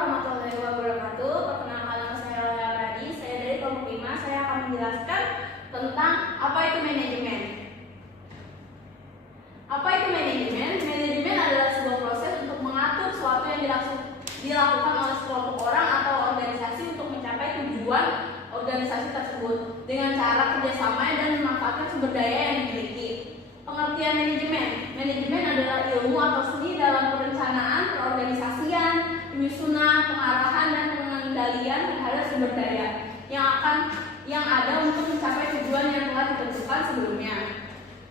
warahmatullahi wabarakatuh. Perkenalkan, nama saya Lela Radi. Saya dari kelompok 5. Saya akan menjelaskan tentang apa itu manajemen. Apa itu manajemen? Manajemen adalah sebuah proses untuk mengatur sesuatu yang dilakukan oleh sekelompok orang atau organisasi untuk mencapai tujuan organisasi tersebut dengan cara kerjasama dan memanfaatkan sumber daya yang dimiliki. Pengertian manajemen. Manajemen adalah ilmu atau seni dalam perencanaan, perorganisasian, penyusunan, pengarahan, dan pengendalian terhadap sumber daya yang ada untuk mencapai tujuan yang telah ditentukan sebelumnya.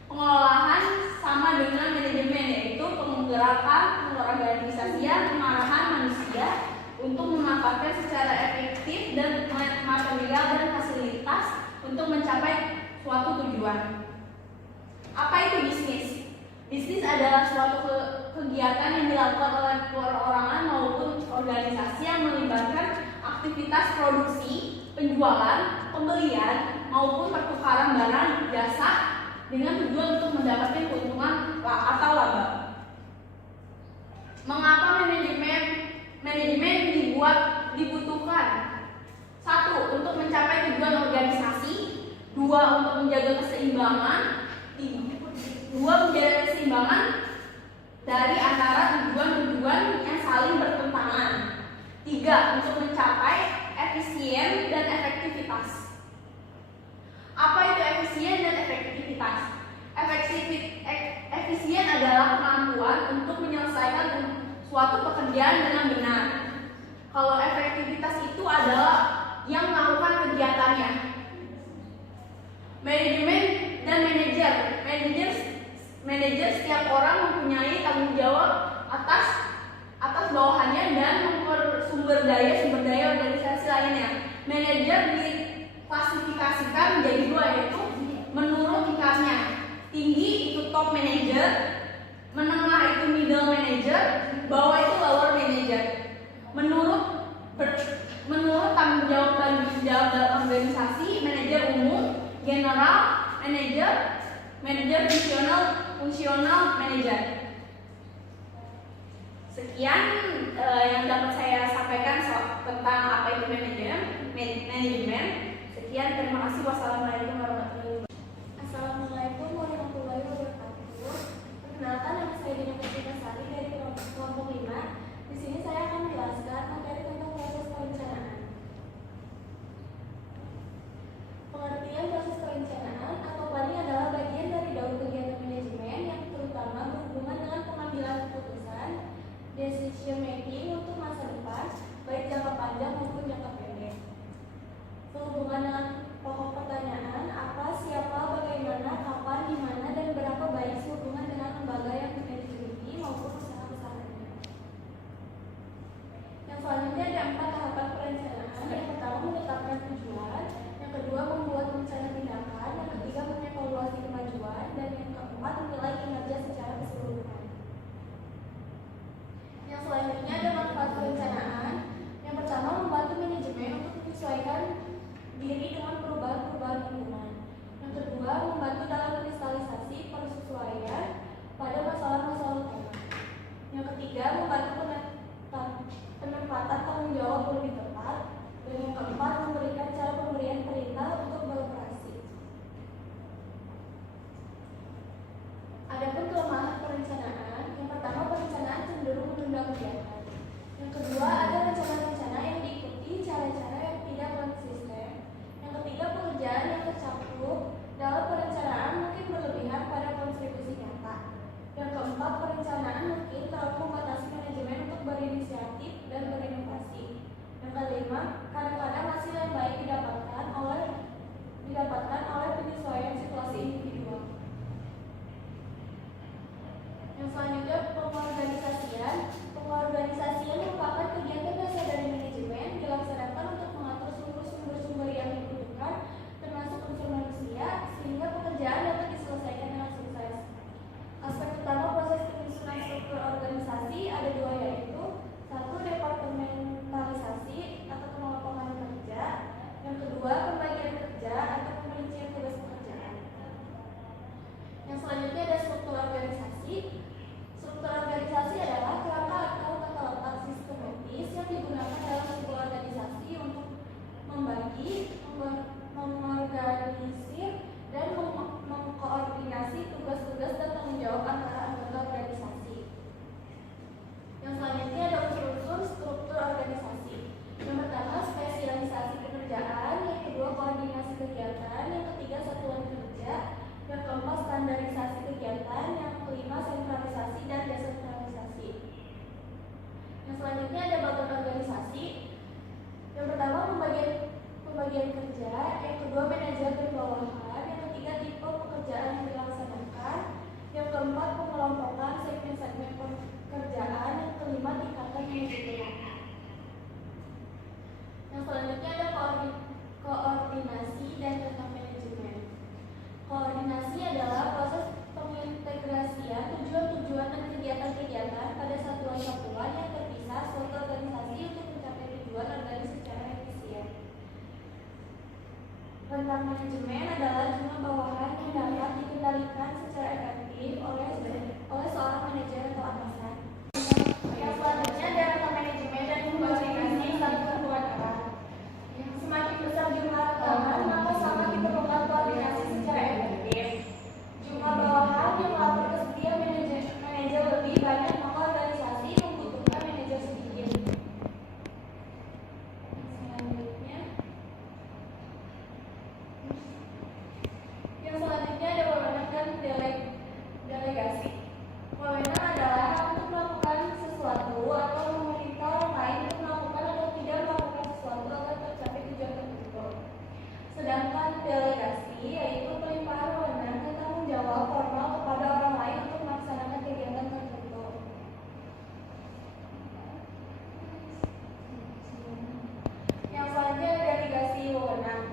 Pengelolaan sama dengan manajemen, yaitu penggerakan, pengorganisasian, pengarahan manusia untuk memanfaatkan secara efektif dan material dan fasilitas untuk mencapai suatu tujuan. Apa itu bisnis? Bisnis adalah suatu kegiatan yang dilakukan oleh perorangan maupun organisasi yang melibatkan aktivitas produksi, penjualan, pembelian, maupun pertukaran barang jasa dengan tujuan untuk mendapatkan keuntungan atau laba. Mengapa manajemen dibutuhkan? 1. Untuk mencapai tujuan organisasi. 2. Untuk menjaga keseimbangan. 2. Menjaga keseimbangan dari antara tujuan-tujuan yang saling bertentangan. 3. Untuk mencapai efisien dan efektivitas. Apa itu efisien dan efektivitas? Efisien adalah kemampuan untuk menyelesaikan suatu pekerjaan dengan benar. Kalau efektivitas itu adalah yang melakukan kegiatannya. Manajemen dan manajer. Manajer setiap orang mempunyai tanggung jawab atas bawahannya dan sumber daya organisasi lainnya. Manajer diklasifikasikan menjadi 2, yaitu menurut tingkatnya. Tinggi itu top manager, menengah itu middle manager, bawah itu lower manager. Menurut tanggung jawab dalam organisasi, manajer umum, general manager, manajer fungsional manager. Sekian yang dapat saya sampaikan tentang apa itu manajemen. Sekian, terima kasih. Wassalamualaikum warahmatullahi wabarakatuh. Assalamualaikum warahmatullahi wabarakatuh. Perkenalkan, nama saya Dina Puspita Sari dari kelompok 5. Di sini saya akan menjelaskan materi tentang proses perencanaan. Pengertian proses perencanaan atau planning adalah bagian dari daur kegiatan manajemen yang terutama berhubungan dengan pengambilan keputusan, decision making untuk masa depan, baik jangka panjang maupun jangka pendek. Sehubungan dengan pokok pertanyaan, apa, siapa, bagaimana, kapan, di mana, dan berapa baik sehubungan dengan lembaga yang dimiliki maupun usaha usahanya. Yang Rentang manajemen adalah jumlah bawahan yang dapat dikendalikan secara efektif oleh seorang manajer atau atasan. Yang selanjutnya ada rentang manajemen dan komunikasi satu hubungan erat. Semakin besar jumlah rekaman, maka sama diperlukan koordinasi secara efektif. Jumlah bawahan yang melapor ke setiap manajer lebih banyak, maka organisasi membutuhkan manajer sedikit. Selanjutnya ada wewenang dan delegasi. Wewenang adalah hak untuk melakukan sesuatu atau memerintah orang lain untuk melakukan atau tidak melakukan sesuatu agar tercapai tujuan tertentu. Sedangkan delegasi yaitu pelimpahan wewenang dan tanggung jawab formal kepada orang lain untuk melaksanakan kegiatan tertentu. Yang selanjutnya ada delegasi wewenang.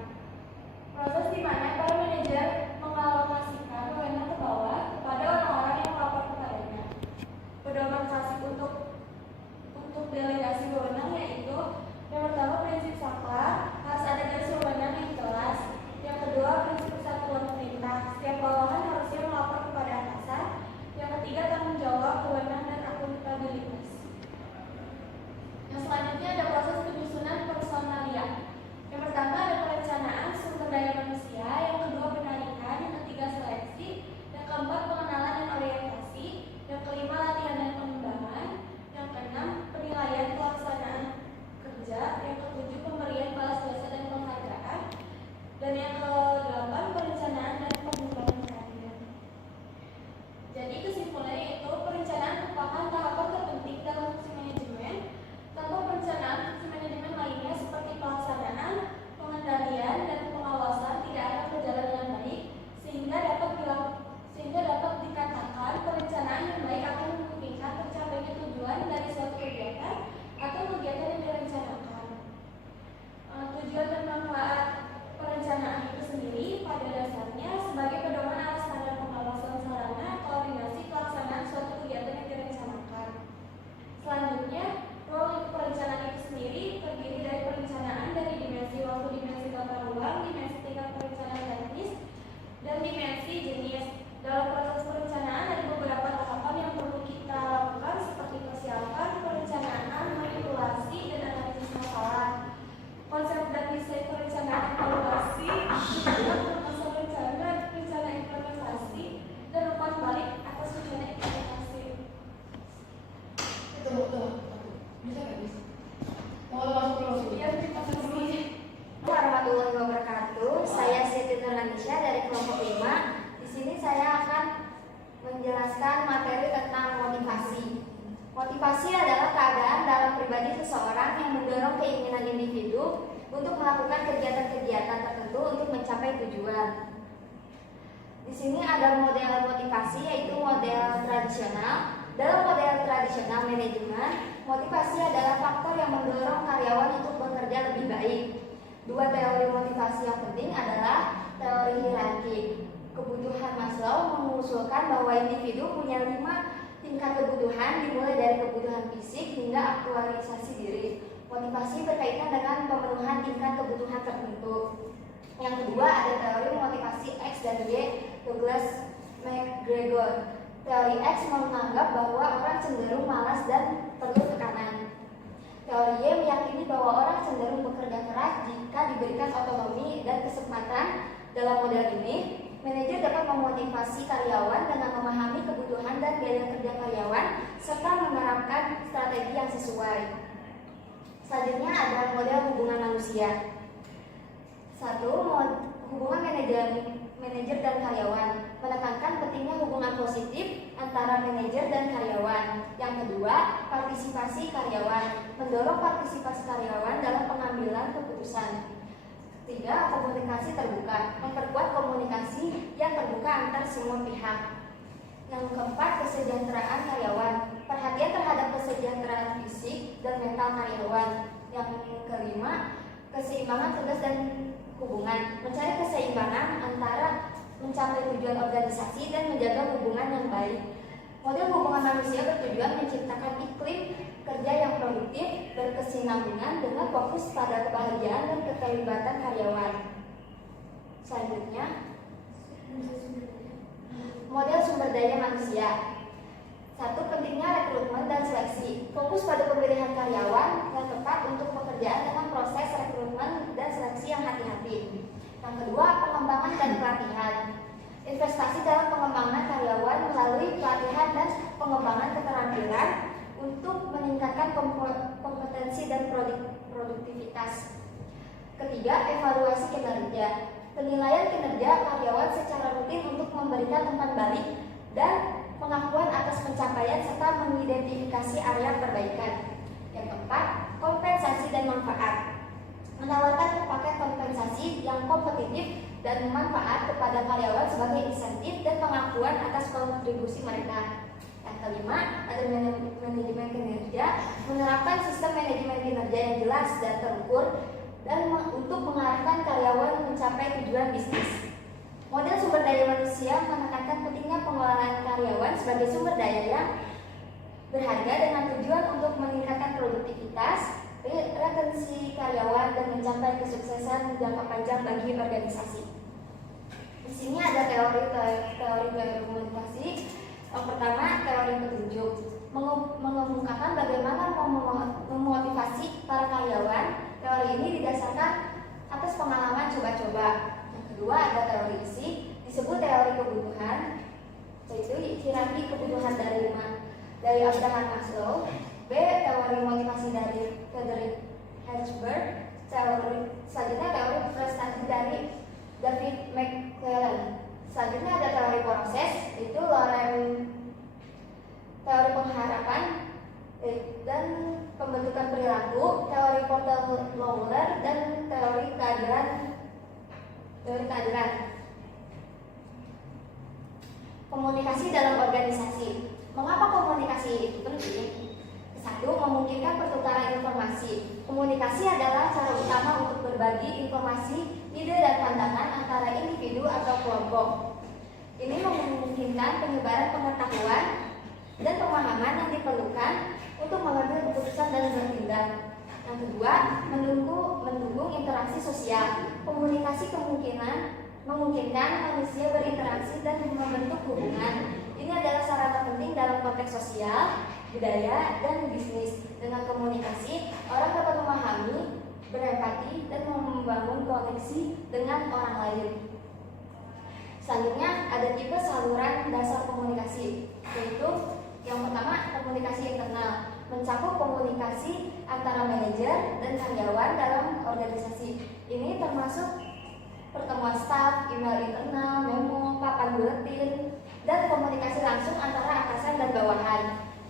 Proses di mana para manajer mengalokasikan wewenang ke bawah kepada orang-orang yang melapor kepadanya. Pedoman klasik untuk delegasi wewenang yaitu yang pertama prinsip saklar, harus ada garis wewenang yang jelas. Yang kedua prinsip kesatuan perintah, setiap bawahan harusnya melapor kepada atasan. Yang ketiga tanggung jawab, wewenang dan akuntabilitas. Yang selanjutnya ada proses penyusunan personalia. Yang pertama ada perencanaan sumber daya manusia, yang kedua penarikan, yang ketiga seleksi, yang keempat pengenalan dan orientasi, yang kelima latihan dan pengembangan, yang keenam penilaian pelaksanaan kerja, yang ketujuh pemberian balas jasa dan penghargaan, dan yang kedelapan perencanaan dan pengembangan karir. Jadi kesimpulannya itu perencanaan merupakan tahapan terpenting dalam fungsi manajemen. Tanpa perencanaan, fungsi manajemen lainnya seperti pelaksanaan, pengendalian, dan pengawasan tidak akan berjalan dengan baik, sehingga dapat dikatakan perencanaan yang baik akan memungkinkan tercapainya tujuan dari suatu kegiatan atau kegiatan yang direncanakan. Tujuan dan manfaat perencanaan itu sendiri pada dasarnya sebagai pedoman alas standar pengawasan sarana koordinasi pelaksanaan suatu kegiatan yang direncanakan. Selanjutnya, role perencanaan itu sendiri terdiri dari perencanaan dari dimensi waktu, dimensi tata ruang, dimensi tingkat perencanaan teknis, dan dimensi jenis. Dalam proses perencanaan ada beberapa tahapan yang perlu kita lakukan seperti persiapan, perencanaan, manipulasi, dan analisis masalah. Konsep dan desain perencanaan evaluasi, proses rencana, rencana implementasi, dan umpan balik atas rencana implementasi. Bisa nggak bisa? Mau masuk terus? Ya, terima kasih. Warahmatullahi wabarakatuh. Saya Siti Nurhanisha dari kelompok 5. Di sini saya akan menjelaskan materi tentang motivasi. Motivasi adalah keadaan dalam pribadi seseorang yang mendorong keinginan individu untuk melakukan kegiatan-kegiatan tertentu untuk mencapai tujuan. Di sini ada model motivasi yaitu model tradisional. Dalam model tradisional manajemen, motivasi adalah faktor yang mendorong karyawan untuk bekerja lebih baik. Dua teori motivasi yang penting adalah teori hierarki. Kebutuhan Maslow mengusulkan bahwa individu punya 5 tingkat kebutuhan dimulai dari kebutuhan fisik hingga aktualisasi diri. Motivasi berkaitan dengan pemenuhan tingkat kebutuhan tertentu. Yang kedua ada teori motivasi X dan Y, Douglas McGregor. Teori X menganggap bahwa orang cenderung malas dan perlu tekanan. Teori Y meyakini bahwa orang cenderung bekerja keras jika diberikan otonomi dan kesempatan. Dalam model ini, manajer dapat memotivasi karyawan dengan memahami kebutuhan dan gaya kerja karyawan serta menerapkan strategi yang sesuai. Selanjutnya ada model hubungan manusia. 1. Hubungan manajer dan karyawan, menekankan pentingnya hubungan positif antara manajer dan karyawan. Yang kedua, partisipasi karyawan, mendorong partisipasi karyawan dalam pengambilan keputusan. 3. Komunikasi terbuka, memperkuat komunikasi yang terbuka antar semua pihak. Yang keempat, kesejahteraan karyawan, perhatian terhadap kesejahteraan fisik dan mental karyawan. Yang kelima, keseimbangan tugas dan hubungan, mencari keseimbangan antara mencapai tujuan organisasi dan menjaga hubungan yang baik. Model hubungan manusia bertujuan menciptakan iklim kerja yang produktif, berkesinambungan dengan fokus pada kebahagiaan dan keterlibatan karyawan. Selanjutnya, model sumber daya manusia. 1. Pentingnya rekrutmen dan seleksi. Fokus pada pemilihan karyawan yang tepat untuk pekerjaan dengan proses rekrutmen dan seleksi yang hati-hati. Yang kedua, pengembangan dan pelatihan. Investasi dalam pengembangan karyawan melalui pelatihan dan pengembangan keterampilan untuk meningkatkan kompetensi dan produktivitas. Ketiga, evaluasi kinerja. Penilaian kinerja karyawan secara rutin untuk memberikan umpan balik dan pengakuan atas pencapaian serta mengidentifikasi area perbaikan. Yang keempat, kompensasi dan manfaat. Menawarkan paket kompensasi yang kompetitif dan manfaat kepada karyawan sebagai insentif dan pengakuan atas kontribusi mereka. Yang kelima, ada manajemen kinerja. Menerapkan sistem manajemen kinerja yang jelas dan terukur dan untuk mengarahkan karyawan mencapai tujuan bisnis. Model sumber daya manusia menekankan pentingnya pengelolaan karyawan sebagai sumber daya yang berharga dengan tujuan untuk meningkatkan produktivitas, retensi karyawan, dan mencapai kesuksesan jangka panjang bagi organisasi. Di sini ada teori komunikasi. Yang pertama, teori petunjuk, mengemukakan bagaimana memotivasi para karyawan. Teori ini didasarkan atas pengalaman coba-coba. Kedua, ada teori isi, disebut teori kebutuhan, yaitu hierarki kebutuhan dari Abraham Maslow. B. Teori motivasi dari Friedrich Herzberg. Selanjutnya teori prestasi dari David McClellan. Selanjutnya ada teori proses, yaitu Lorenz. Teori pengharapan dan pembentukan perilaku, teori Porter-Lawler, dan teori keadilan. Komunikasi dalam organisasi. Mengapa komunikasi itu penting? Satu, memungkinkan pertukaran informasi. Komunikasi adalah cara utama untuk berbagi informasi, ide, dan pandangan antara individu atau kelompok. Ini memungkinkan penyebaran pengetahuan dan pemahaman yang diperlukan untuk mengambil keputusan dan bertindak. Yang kedua, mendukung interaksi sosial. Komunikasi memungkinkan manusia berinteraksi dan membentuk hubungan. Ini adalah sarana penting dalam konteks sosial, budaya, dan bisnis. Dengan komunikasi, orang dapat memahami, berempati, dan membangun koneksi dengan orang lain. Selanjutnya, ada tipe saluran dasar komunikasi, yaitu yang pertama, komunikasi internal, mencakup komunikasi antara manajer dan karyawan dalam organisasi. Ini termasuk pertemuan staf, email internal, memo, papan buletin, dan komunikasi langsung antara atasan dan bawahan.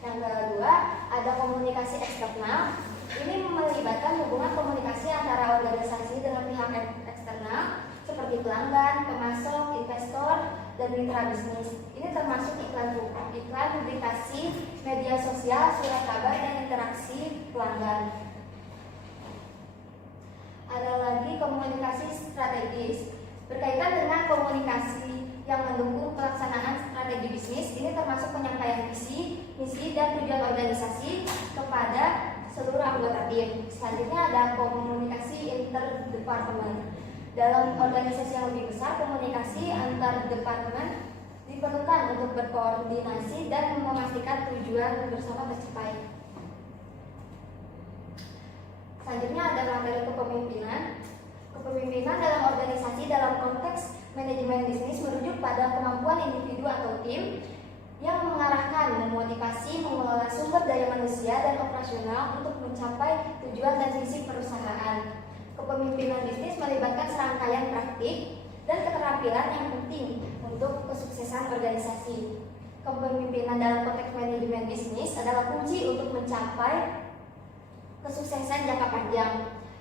Yang kedua, ada komunikasi eksternal. Ini melibatkan hubungan komunikasi antara organisasi dengan pihak eksternal seperti pelanggan, pemasok, investor, dan mitra bisnis. Ini termasuk iklan, publikasi, media sosial, surat kabar, dan interaksi pelanggan. Ada lagi komunikasi strategis, berkaitan dengan komunikasi yang mendukung pelaksanaan strategi bisnis. Ini termasuk penyampaian visi, misi, dan tujuan organisasi kepada seluruh anggota tim. Selanjutnya ada komunikasi interdepartemen. Dalam organisasi yang lebih besar, komunikasi antar departemen diperlukan untuk berkoordinasi dan memastikan tujuan bersama tercapai. Selanjutnya ada materi kepemimpinan. Kepemimpinan dalam organisasi dalam konteks manajemen bisnis merujuk pada kemampuan individu atau tim yang mengarahkan, memotivasi, mengelola sumber daya manusia dan operasional untuk mencapai tujuan dan visi perusahaan. Kepemimpinan bisnis melibatkan serangkaian praktik dan keterampilan yang penting untuk kesuksesan organisasi. Kepemimpinan dalam konteks manajemen bisnis adalah kunci untuk mencapai kesuksesan jangka panjang.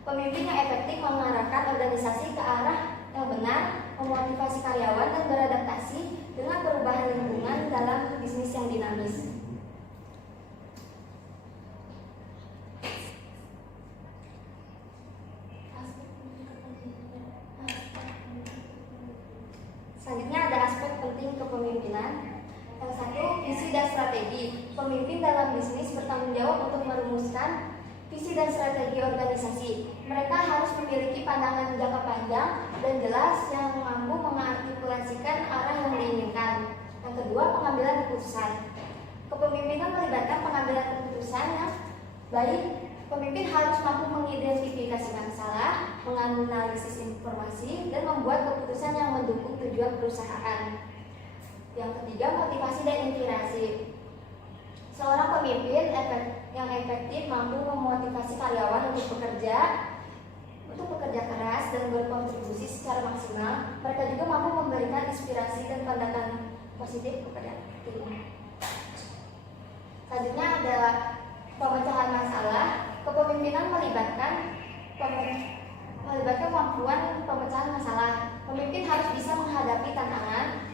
Pemimpin yang efektif mengarahkan organisasi ke arah yang benar, memotivasi karyawan dan beradaptasi dengan perubahan lingkungan dalam bisnis yang dinamis. Selanjutnya ada aspek penting kepemimpinan. Yang satu, visi dan strategi. Pemimpin dalam bisnis bertanggung jawab untuk merumuskan visi dan strategi organisasi. Mereka harus memiliki pandangan jangka panjang dan jelas yang mampu mengartikulasikan arah yang diinginkan. Yang kedua, pengambilan keputusan. Kepemimpinan melibatkan pengambilan keputusan yang baik. Pemimpin harus mampu mengidentifikasi masalah, menganalisis informasi, dan membuat keputusan yang mendukung tujuan perusahaan. Yang ketiga, motivasi dan inspirasi. Seorang pemimpin yang efektif mampu memotivasi karyawan untuk bekerja keras dan berkontribusi secara maksimal. Mereka juga mampu memberikan inspirasi dan pandangan positif kepada tim. Selanjutnya ada pemecahan masalah. Kepemimpinan melibatkan kemampuan pemecahan masalah. Pemimpin harus bisa menghadapi tantangan,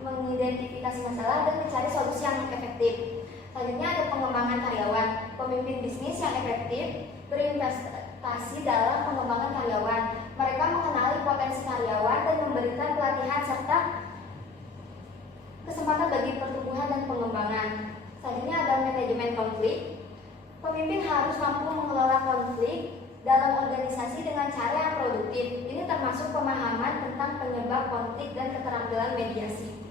mengidentifikasi masalah, dan mencari solusi yang efektif. Selanjutnya ada pengembangan karyawan. Pemimpin bisnis yang efektif berinvestasi dalam pengembangan karyawan. Mereka mengenali potensi karyawan dan memberikan pelatihan serta kesempatan bagi pertumbuhan dan pengembangan. Selanjutnya ada manajemen konflik. Pemimpin harus mampu mengelola konflik dalam organisasi dengan cara yang produktif. Ini termasuk pemahaman tentang penyebab konflik dan keterampilan mediasi.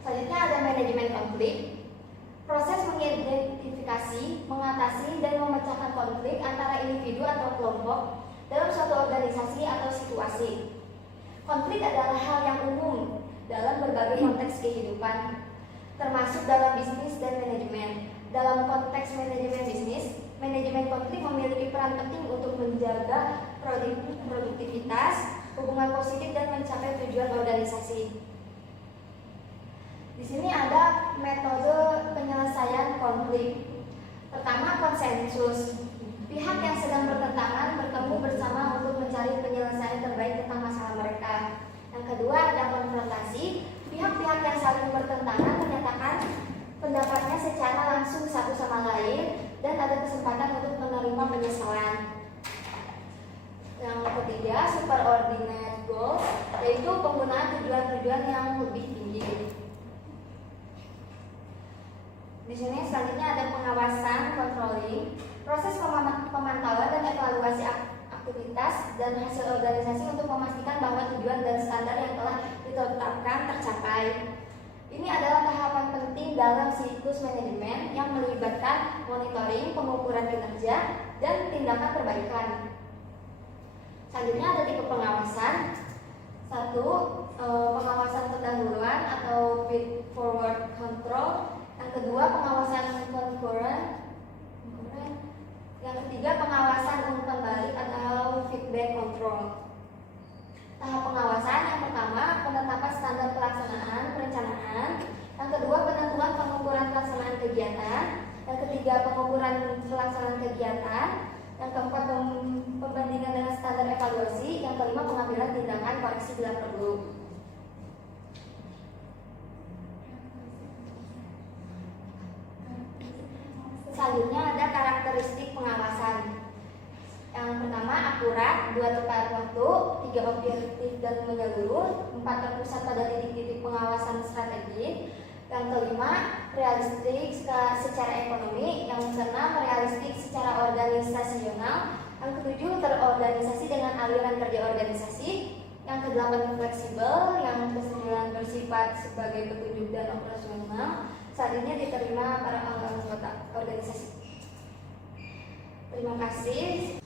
Selanjutnya ada manajemen konflik. Proses mengidentifikasi, mengatasi, dan memecahkan konflik antara individu atau kelompok dalam suatu organisasi atau situasi. Konflik adalah hal yang umum dalam berbagai konteks kehidupan, termasuk dalam bisnis dan manajemen. Dalam konteks manajemen bisnis, manajemen konflik memiliki peran penting untuk menjaga produktivitas, hubungan positif, dan mencapai tujuan organisasi. Di sini ada metode penyelesaian konflik. Pertama, konsensus. Pihak yang sedang bertentangan bertemu bersama untuk mencari penyelesaian terbaik tentang masalah mereka. Yang kedua, ada konfrontasi. Pihak-pihak yang saling bertentangan menyatakan pendapatnya secara langsung satu sama lain dan ada kesempatan untuk menerima penyesalan. Yang ketiga, superordinate goals, yaitu penggunaan tujuan-tujuan yang lebih tinggi. Di sini selanjutnya ada pengawasan, controlling, proses pemantauan dan evaluasi aktivitas dan hasil organisasi untuk memastikan bahwa tujuan dan standar yang telah ditetapkan tercapai. Ini adalah tahapan penting dalam siklus manajemen yang melibatkan monitoring, pengukuran kinerja, dan tindakan perbaikan. Selanjutnya ada tipe pengawasan. Satu, pengawasan pendahuluan atau feed forward control. Yang kedua, pengawasan concurrent. Yang ketiga, pengawasan umpan balik atau feedback control. Tahap pengawasan yang pertama, penetapan standar pelaksanaan perencanaan. Yang kedua, penentuan pengukuran pelaksanaan kegiatan. Yang ketiga, pengukuran pelaksanaan kegiatan. Yang keempat, pembandingan dengan standar evaluasi. Yang kelima, pengambilan tindakan koreksi bila perlu. Selanjutnya ada karakteristik pengawasan. Yang pertama, akurat, 2 tepat waktu, 3 objektif dan menyeluruh, 4 terpusat pada titik-titik pengawasan strategis. Yang kelima, realistik secara ekonomi. Yang keenam, realistik secara organisasional. Yang ketujuh, terorganisasi dengan aliran kerja organisasi. Yang kedelapan, fleksibel. Yang kesembilan, bersifat sebagai petunjuk dan operasional. Selanjutnya diterima para anggota organisasi. Terima kasih.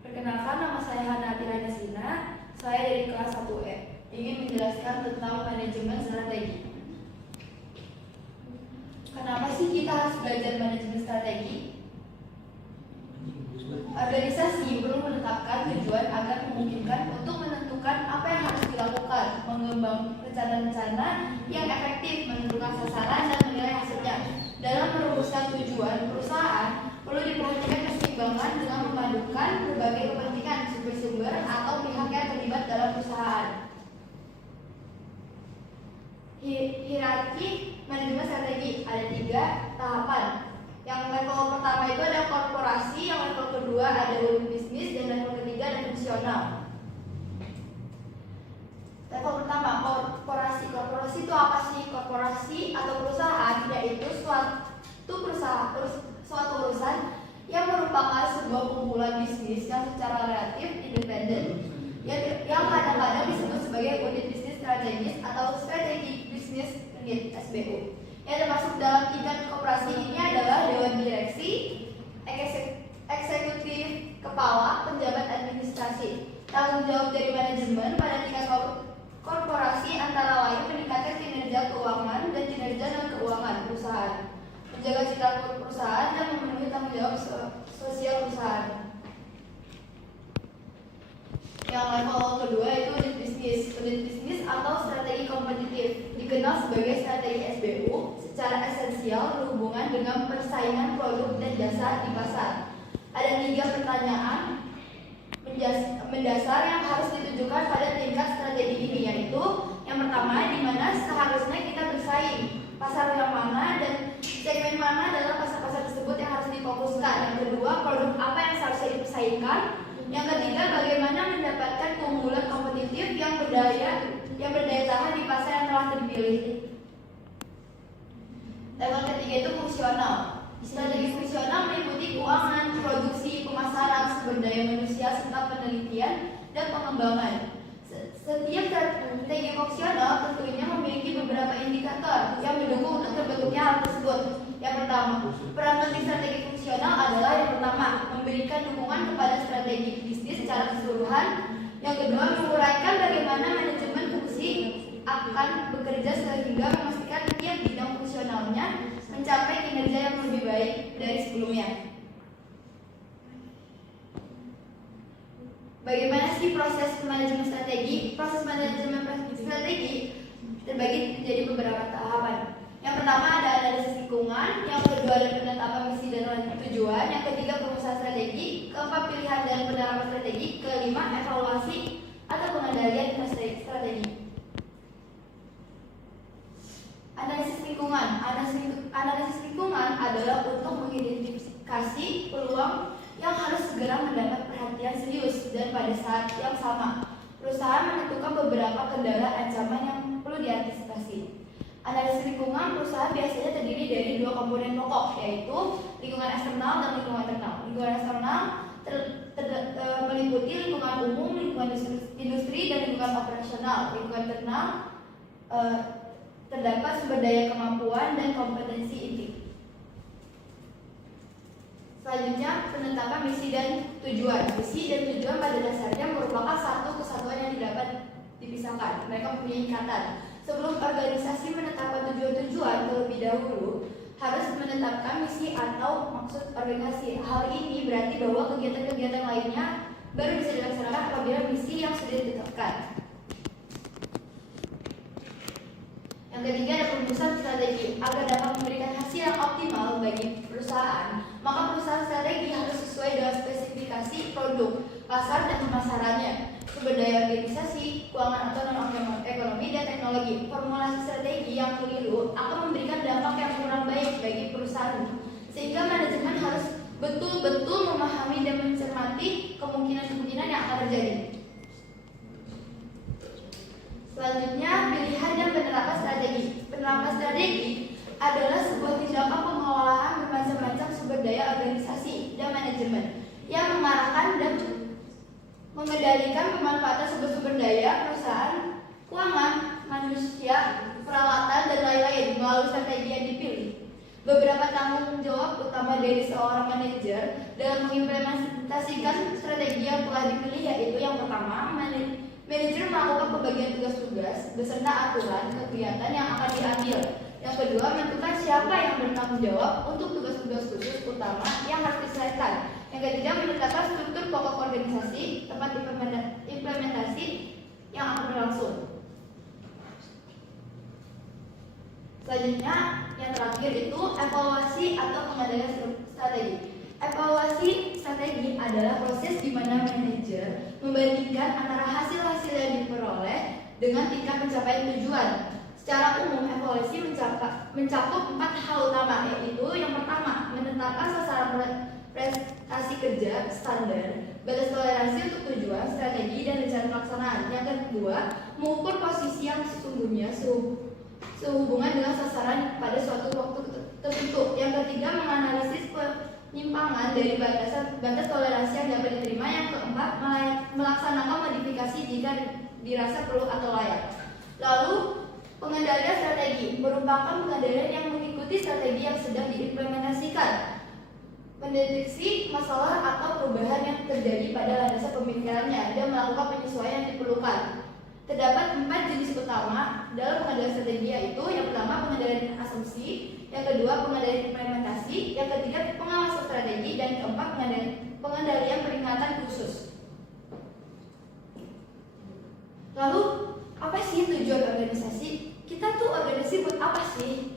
Perkenalkan, nama saya Hana Tirana Sina. Saya dari kelas 1E. Ingin menjelaskan tentang manajemen strategi. Kenapa sih kita harus belajar manajemen strategi? Organisasi perlu menetapkan tujuan agar memungkinkan untuk menentukan apa yang harus dilakukan, mengembang rencana-rencana yang efektif, menentukan sasaran dan menilai hasilnya. Dalam merumuskan tujuan perusahaan, perlu diperhatikan keseimbangan dengan memadukan berbagai kepentingan sumber-sumber atau pihak yang terlibat dalam perusahaan. Hierarki manajemen strategi ada 3 tahapan. Yang level pertama itu ada korporasi, yang level kedua ada unit bisnis, dan level ketiga ada fungsional. Level pertama, korporasi. Korporasi itu apa sih? Korporasi atau perusahaan yaitu suatu perusahaan yang merupakan sebuah kumpulan bisnis yang secara relatif independen yang kadang-kadang disebut sebagai unit bisnis strategis atau strategic business unit (SBU). Yang termasuk dalam tingkat koperasi ini adalah dewan direksi, eksekutif kepala, pejabat administrasi. Tanggung jawab dari manajemen pada tingkat korporasi antara lain meningkatkan kinerja keuangan dan kinerja non keuangan perusahaan, menjaga citra perusahaan dan memenuhi tanggung jawab sosial perusahaan. Yang level kedua itu unit bisnis atau strategi kompetitif, dikenal sebagai strategi SBU, secara esensial berhubungan dengan persaingan produk dan jasa di pasar. Ada 3 pertanyaan mendasar yang harus ditujukan pada tingkat strategi ini, yaitu yang pertama, di mana seharusnya kita bersaing, pasar yang mana dan segmen mana dalam pasar-pasar tersebut yang harus difokuskan. Yang kedua, produk apa yang seharusnya dipersaingkan. Yang ketiga, bagaimana mendapatkan keunggulan kompetitif yang berdaya tahan di pasar yang telah dipilih. Level ketiga itu fungsional. Strategi fungsional meliputi keuangan, produksi, pemasaran, sumber daya manusia, serta penelitian dan pengembangan. Setiap strategi fungsional tentunya memiliki beberapa indikator yang mendukung untuk terbentuknya hal tersebut. Yang pertama, peran penting strategi fungsional adalah yang pertama, memberikan dukungan kepada strategi bisnis secara keseluruhan. Yang kedua, menguraikan bagaimana manajemen fungsi akan bekerja sehingga memastikan tiap bidang fungsionalnya mencapai kinerja yang lebih baik dari sebelumnya. Bagaimana sih proses manajemen strategi? Proses manajemen strategi terbagi menjadi beberapa tahapan. Yang pertama ada analisis lingkungan, yang kedua ada penetapan misi dan tujuan, yang ketiga perusahaan strategi, keempat pilihan dan penerapan strategi, kelima evaluasi atau pengendalian strategi. Analisis lingkungan. Analisis lingkungan adalah untuk mengidentifikasi peluang yang harus segera mendapat perhatian serius dan pada saat yang sama. Perusahaan menentukan beberapa kendala ancaman yang perlu diantisipasi. Analisis lingkungan perusahaan biasanya terdiri dari 2 komponen pokok, yaitu lingkungan eksternal dan lingkungan internal. Lingkungan eksternal meliputi lingkungan umum, lingkungan industri, dan lingkungan operasional. Lingkungan internal terdapat sumber daya, kemampuan, dan kompetensi inti. Selanjutnya, penetapan misi dan tujuan. Misi dan tujuan pada dasarnya merupakan satu kesatuan yang tidak dapat dipisahkan. Mereka mempunyai ikatan. Sebelum organisasi menetapkan tujuan-tujuan terlebih dahulu, harus menetapkan misi atau maksud organisasi. Hal ini berarti bahwa kegiatan-kegiatan lainnya baru bisa dilaksanakan apabila misi yang sudah ditetapkan. Yang ketiga ada perumusan strategi. Agar dapat memberikan hasil yang optimal bagi perusahaan, maka perusahaan strategi harus sesuai dengan spesifikasi produk, pasar, dan pemasarannya, sumber daya organisasi, keuangan atau non-ekonomi, dan teknologi. Formulasi strategi yang keliru akan memberikan dampak yang kurang baik bagi perusahaan, sehingga manajemen harus betul-betul memahami dan mencermati kemungkinan-kemungkinan yang akan terjadi. Selanjutnya, pilihan dan penerapan strategi. Penerapan strategi adalah sebuah tindakan pengelolaan bermacam-macam sumber daya organisasi dan manajemen yang mengarahkan dan mengendalikan pemanfaatan sumber daya perusahaan, keuangan, manusia, peralatan, dan lain-lain melalui strategi yang dipilih. Beberapa tanggung jawab utama dari seorang manajer dalam mengimplementasikan strategi yang telah dipilih yaitu yang pertama, manajer melakukan pembagian tugas-tugas beserta aturan kegiatan yang akan diambil. Yang kedua, menentukan siapa yang bertanggung jawab untuk tugas-tugas khusus utama yang harus diselesaikan. Yang ketiga, menetapkan struktur pokok organisasi, tempat implementasi yang akan berlangsung. Selanjutnya, yang terakhir itu evaluasi atau pengendalian strategi. Evaluasi strategi adalah proses di mana manajer membandingkan antara hasil-hasil yang diperoleh dengan tingkat pencapaian tujuan. Secara umum, evaluasi mencakup 4 hal utama, yaitu yang pertama, menetapkan sasaran prestasi kerja standar, batas toleransi untuk tujuan, strategi, dan rencana pelaksanaan. Yang kedua, mengukur posisi yang sesungguhnya sehubungan dengan sasaran pada suatu waktu tertentu. Yang ketiga, menganalisis penyimpangan dari batas toleransi yang dapat diterima. Yang keempat, melaksanakan modifikasi jika dirasa perlu atau layak. Lalu, pengendalian strategi merupakan pengendalian yang mengikuti strategi yang sedang diimplementasikan, mendeteksi masalah atau perubahan yang terjadi pada landasan pemikirannya dan melakukan penyesuaian yang diperlukan. Terdapat 4 jenis utama dalam pengendalian strategi, yaitu yang pertama pengendalian asumsi, yang kedua pengendalian implementasi, yang ketiga pengawasan strategi, dan keempat pengendalian peringatan khusus. Lalu, apa sih tujuan organisasi? Kita tuh organisasi buat apa sih?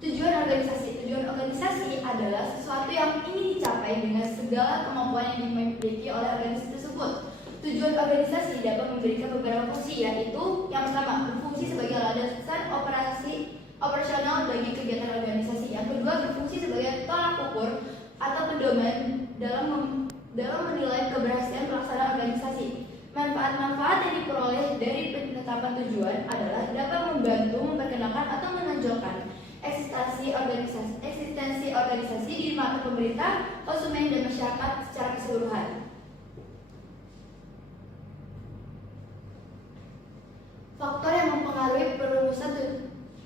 Tujuan organisasi adalah sesuatu yang ingin dicapai dengan segala kemampuan yang dimiliki oleh organisasi tersebut. Tujuan organisasi dapat memberikan beberapa fungsi, yaitu yang pertama, berfungsi sebagai landasan operasional bagi kegiatan organisasi. Yang kedua, berfungsi sebagai tolak ukur atau pedoman dalam menilai keberhasilan pelaksanaan organisasi. Manfaat-manfaat yang diperoleh dari penetapan tujuan adalah dapat membantu memperkenalkan atau menonjolkan eksistensi organisasi di mata pemerintah, konsumen, dan masyarakat secara keseluruhan. Faktor yang mempengaruhi perumusan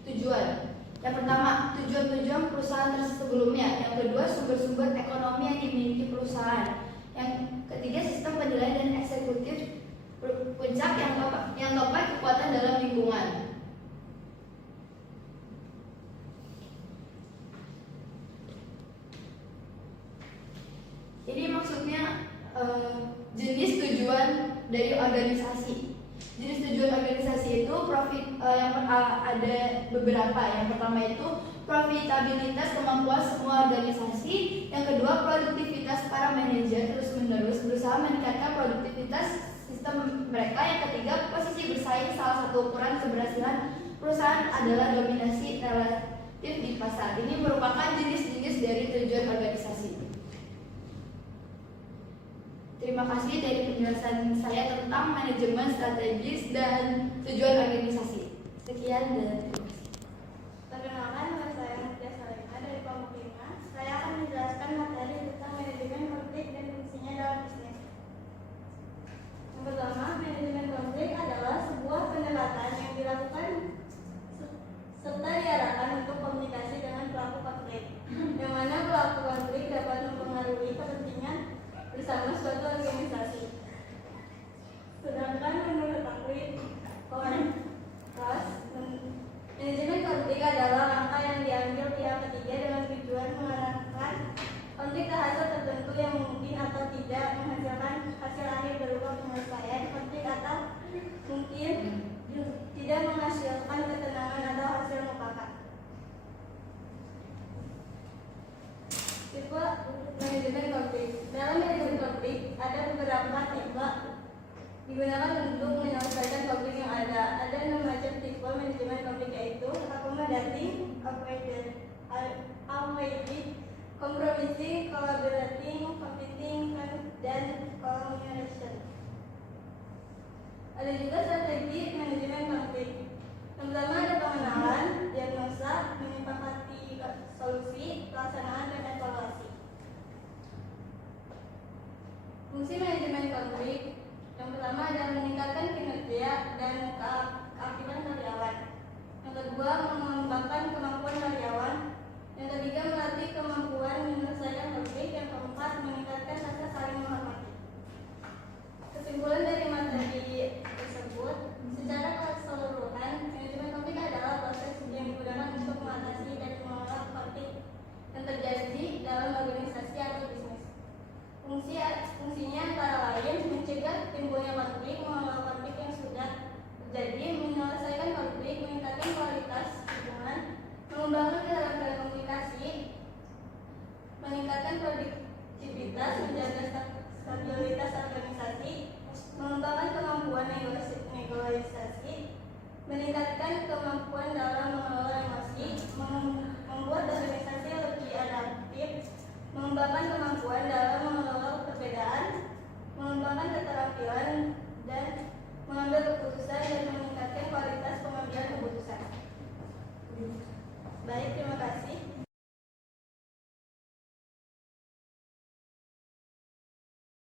tujuan. Yang pertama, tujuan perusahaan sebelumnya. Yang kedua, sumber-sumber ekonomi yang dimiliki perusahaan. Yang ketiga, sistem penilaian dan eksekutif puncak yang topai kekuatan dalam lingkungan. Jadi maksudnya jenis tujuan dari organisasi. Jenis tujuan organisasi itu ada beberapa. Yang pertama itu profitabilitas kemampuan semua organisasi. Yang kedua, produktivitas para manajer terus-menerus berusaha meningkatkan produktivitas sistem mereka. Yang ketiga, posisi bersaing. Salah satu ukuran keberhasilan perusahaan adalah dominasi relatif di pasar. Ini merupakan jenis-jenis dari tujuan organisasi. Terima kasih dari penjelasan saya tentang manajemen strategis dan tujuan organisasi. Sekian dan terima kasih. Perkenalkan, nama saya Mutia Salena dari kelompok 5. Saya akan menjelaskan materi tentang manajemen konflik dan fungsinya dalam bisnis. Yang pertama, manajemen konflik adalah sebuah pendekatan yang dilakukan serta diarahkan untuk komunikasi dengan pelaku konflik, yang mana pelaku konflik dapat mempengaruhi kepentingan bersama suatu organisasi. Sedangkan menurut Kontras, manajemen konflik adalah langkah yang diambil pihak ketiga dengan tujuan mengarahkan konflik ke hasil tertentu yang mungkin atau tidak menghasilkan hasil akhir berupa penyelesaian konflik atau mungkin tidak menghasilkan ketenangan atau hasil mufakat. Tipe manajemen konflik. Dalam manajemen konflik ada beberapa tipe digunakan untuk menyelesaikan konflik yang ada. Ada 6 macam tipe manajemen konflik, yaitu accommodating, avoiding, compromising, collaborating, competing, dan communication. Ada juga strategi manajemen konflik. Yang pertama ada pengenalan, diagnosa, menyepakati solusi, pelaksanaan, dan evaluasi. Fungsi manajemen konflik yang pertama adalah meningkatkan kinerja dan keaktifan karyawan. Yang kedua, mengembangkan kemampuan karyawan. Yang ketiga, melatih kemampuan menyelesaikan konflik. Yang keempat, meningkatkan rasa saling menghormati. Kesimpulan dari materi tersebut, secara keseluruhan, manajemen konflik adalah proses yang digunakan untuk mengatasi dan mengelola konflik yang terjadi dalam organisasi atau bisnis. Fungsinya antara lain mencegah timbulnya konflik, mengelola konflik yang sudah terjadi, menyelesaikan konflik, meningkatkan kualitas hubungan, mengembangkan keterampilan komunikasi, meningkatkan produktivitas, menjaga stabilitas organisasi, mengembangkan kemampuan negosiasi, meningkatkan kemampuan dalam mengelola emosi, membuat organisasi lebih adaptif, mengembangkan kemampuan dalam mengelola perbedaan, mengembangkan keterampilan dan mengambil keputusan, dan meningkatkan kualitas